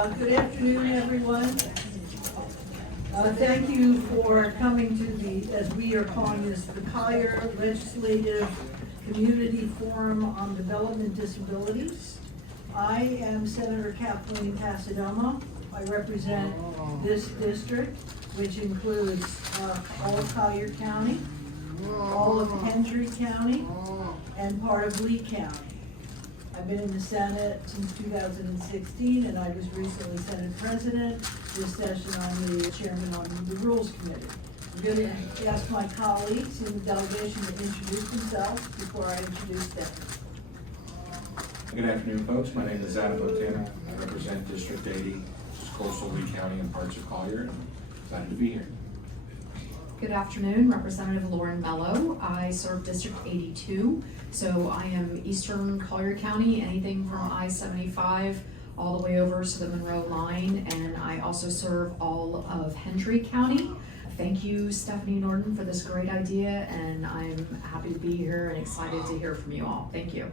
Good afternoon, everyone. Thank you for coming to the, as we are calling this, the Collier Legislative Community Forum on Developmental Disabilities. I am Senator Kathleen Pasadomo. I represent this district, which includes all of Collier County, all of Hendry County, and part of Lee County. I've been in the Senate since 2016, and I was recently Senate President. This session, I'm the chairman on the Rules Committee. I'm going to ask my colleagues in the delegation to introduce themselves before I introduce them. Good afternoon, folks. My name is Adam Montana. I represent District 80, which is coastal Lee County and parts of Collier. I'm excited to be here. Good afternoon, Representative Lauren Bello. I serve District 82, so I am Eastern Collier County, anything from I-75 all the way over to the Monroe line, and I also serve all of Hendry County. Thank you, Stephanie Norton, for this great idea, and I'm happy to be here and excited to hear from you all. Thank you.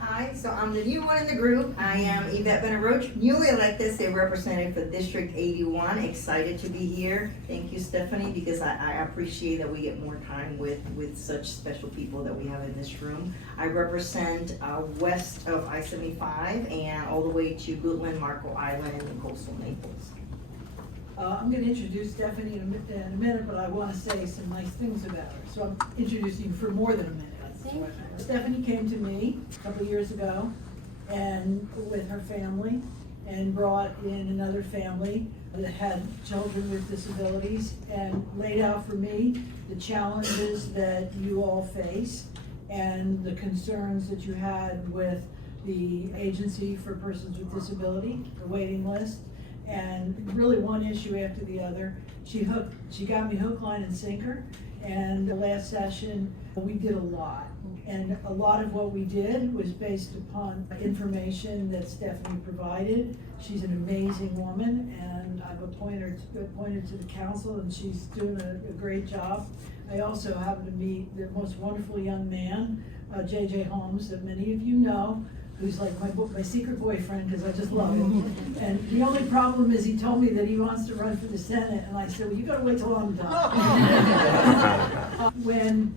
Hi, so I'm the new one in the group. I am Yvette Benner-Roach, newly elected state representative for District 81. Excited to be here. Thank you, Stephanie, because I appreciate that we get more time with such special people that we have in this room. I represent west of I-75 and all the way to Goodland, Marco Island, and coastal Naples. I'm going to introduce Stephanie in a minute, but I want to say some nice things about her. So I'm introducing you for more than a minute. Stephanie came to me a couple years ago and with her family and brought in another family that had children with disabilities and laid out for me the challenges that you all face and the concerns that you had with the Agency for Persons with Disability, the waiting list, and really one issue after the other. She got me hook, line, and sinker, and the last session we did a lot. And a lot of what we did was based upon information that Stephanie provided. She's an amazing woman, and I've appointed to the council, and she's doing a great job. I also happened to meet the most wonderful young man, J.J. Holmes, that many of you know, who's like my secret boyfriend, because I just love him. And the only problem is he told me that he wants to run for the Senate, and I said, well, you gotta wait till I'm done. When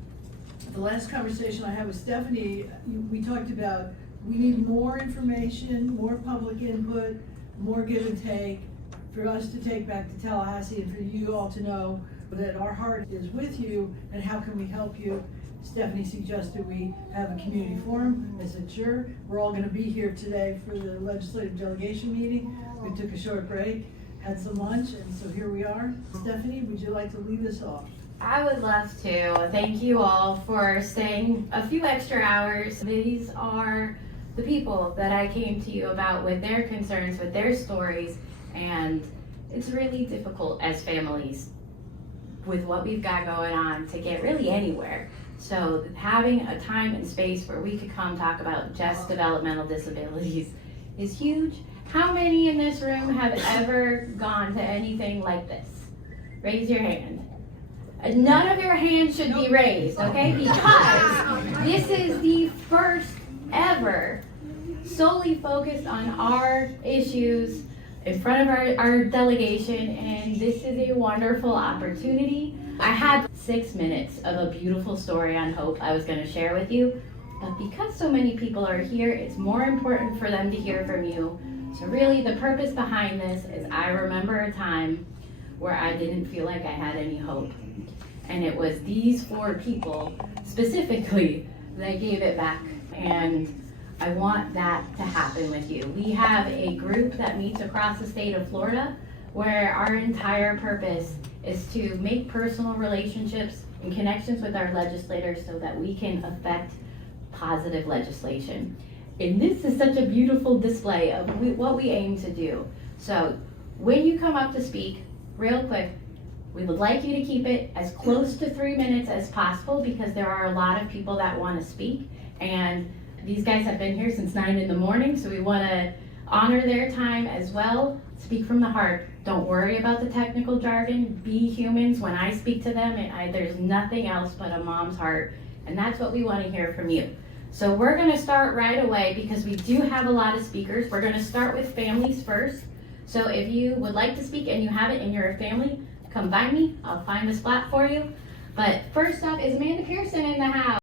the last conversation I had with Stephanie, we talked about we need more information, more public input, more give and take for us to take back to Tallahassee and for you all to know that our heart is with you and how can we help you. Stephanie suggested we have a community forum. I said, sure. We're all gonna be here today for the legislative delegation meeting. We took a short break, had some lunch, and so here we are. Stephanie, would you like to lead us off? I would love to. Thank you all for staying a few extra hours. These are the people that I came to you about with their concerns, with their stories, and it's really difficult as families with what we've got going on to get really anywhere. So having a time and space where we could come talk about just developmental disabilities is huge. How many in this room have ever gone to anything like this? Raise your hand. None of your hands should be raised, okay? Because this is the first ever solely focused on our issues in front of our delegation, and this is a wonderful opportunity. I had 6 minutes of a beautiful story on hope I was going to share with you, but because so many people are here, it's more important for them to hear from you. So really the purpose behind this is I remember a time where I didn't feel like I had any hope. And it was these 4 people specifically that gave it back. And I want that to happen with you. We have a group that meets across the state of Florida where our entire purpose is to make personal relationships and connections with our legislators so that we can affect positive legislation. And this is such a beautiful display of what we aim to do. So when you come up to speak, real quick, we would like you to keep it as close to 3 minutes as possible because there are a lot of people that want to speak, and these guys have been here since 9 in the morning, so we want to honor their time as well. Speak from the heart. Don't worry about the technical jargon. Be humans. When I speak to them, there's nothing else but a mom's heart, and that's what we want to hear from you. So we're gonna start right away because we do have a lot of speakers. We're gonna start with families first. So if you would like to speak and you have it in your family, come find me. I'll find a spot for you. But first up is Amanda Pearson in the house.